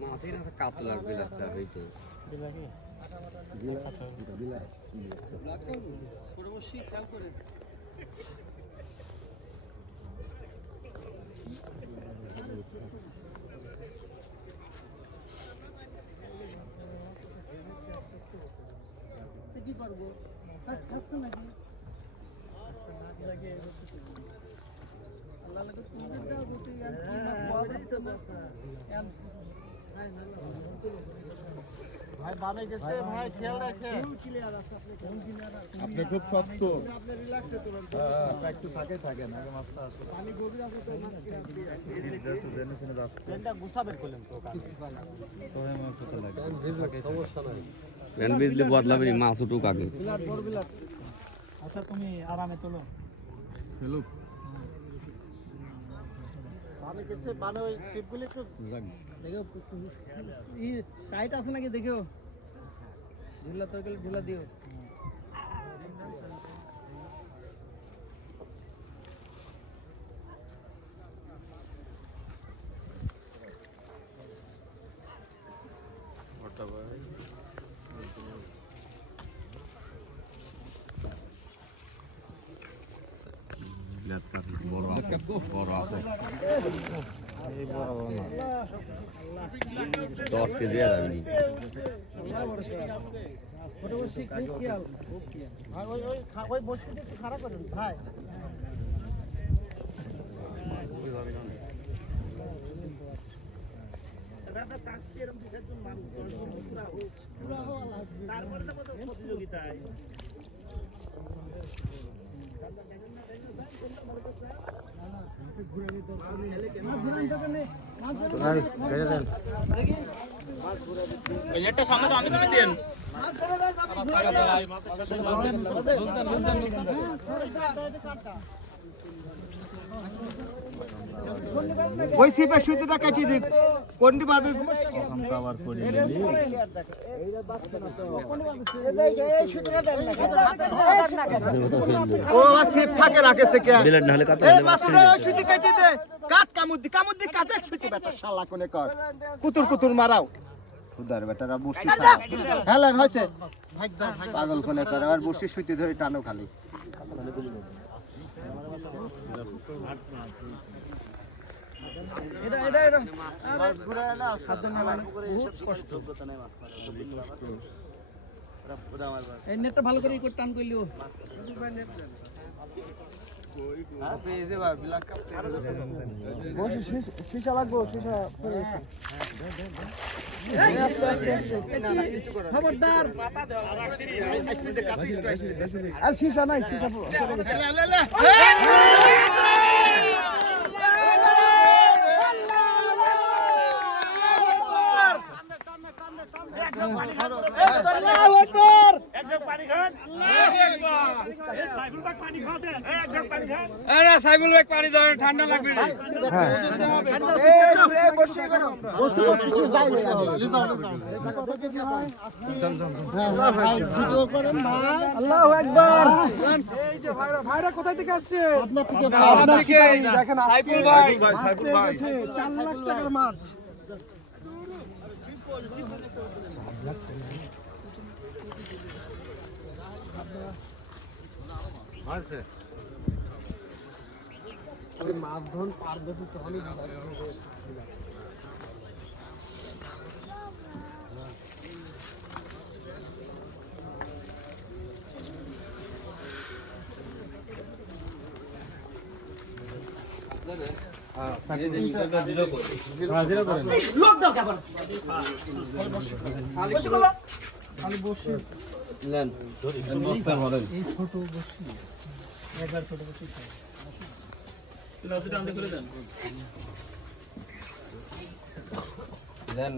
মাছের কাতলার বিলাসটা হয়েছে খেয়াল করে কি করবো খাচ্ছে নাকি আল্লাহ লাগে ভাই বামে গেছে ভাই খেয়াল রাখেন আপনি খুব শক্ত আপনি রিল্যাক্সে তুলেন একটু থাকে না আগে মাছটা আসলে পানি গভীর আছে তো মাছ তো দেনে শুনে যাচ্ছে ট্রেনটা গুছাবে করলেন তো তো আমার কথা লাগে সমস্যা নাই ট্রেন বিজলি বদলাবে মাছ উঠুক আগে বিলাট আচ্ছা তুমি আরামে তোলো হ্যালো বামে গেছে বামে ওই শিপগুলো একটু দেখো ই টাইট আছে নাকি দেখো ঢিলা তো গেলে ঢিলা দিও ওটা ভাই বড় আছে এই বড় না 10 কেজি যাবে নি ছোট বসি খেয়াল আর ওই বসিটা একটু খারাপ করেন ভাই দাদা চাচ্ছি এরকম বিসর্জন মানুষ পুরা হওয়া লাগবে তারপরে তো কত প্রতিযোগিতায় এটা সামনে আমি তুমি দেন ওই সিপে সুতিটা কেটে দিক কোনটি বাদে প্রথম কভার করে নিলি এইটা বাচ্চা না তো এই সুতিটা দেন না ও সিপ থাকে রাখেছে কে বিলেট না হলে কত এই মাছটা ওই সুতি কেটে দে কাট কামুদি কাটে সুতি বেটা শালা কোনে কর কুতুর মারাও খুদার বেটারা বসি হেলেন হইছে পাগল কোনে কর আর বসি সুতি ধরে টানো খালি এটা মাছ ঘুরে না খাদ্য মেলা করে এসব কষ্ট যোগ্যতা নাই মাছ মারা সব কষ্ট পুরা আমার এই নেটটা ভালো করে টান কইলিও কই এই যে ভাই ব্ল্যাক কাপ বসে শিশা লাগবো শিশা খবরদার আর শিশা নাই শিশা সাইফুল ভাই পানি দাও ঠান্ডা লাগবে না আল্লাহু আকবার এই যে ভাইরা কোথা থেকে আসছে আপনার থেকে দেখেন সাইফুল ভাই 4 লাখ টাকার মাছ আছে ওই মাছ ধন পার দেখো তো অনেক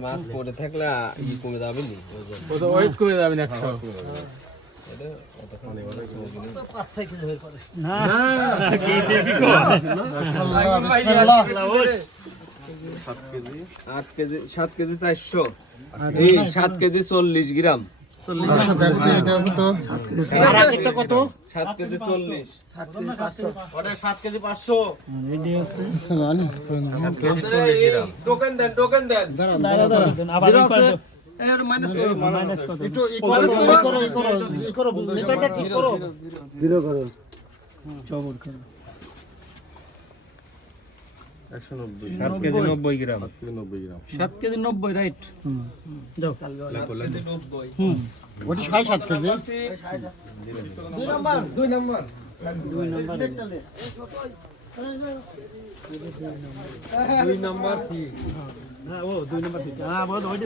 মাছ পড়ে থাকলে ই কমে যাবে নি ওয়েট কমে যাবে না 7 কেজি 400 এই 7 কেজি 40 গ্রাম আচ্ছা দেখো তো এটা কত আর একটা কত 7 কেজি 40 ওটা 7 কেজি 500 টোকেন দেন একটু ই করো মিটারটা ঠিক করো জিরো করো 7 কেজি 90 গ্রাম 7 কেজি 90 রাইট যাও 90 ওটি 7 কেজি 2 নাম্বার সি হ্যাঁ ও 2 নম্বর সি হ্যাঁ বল ওইটা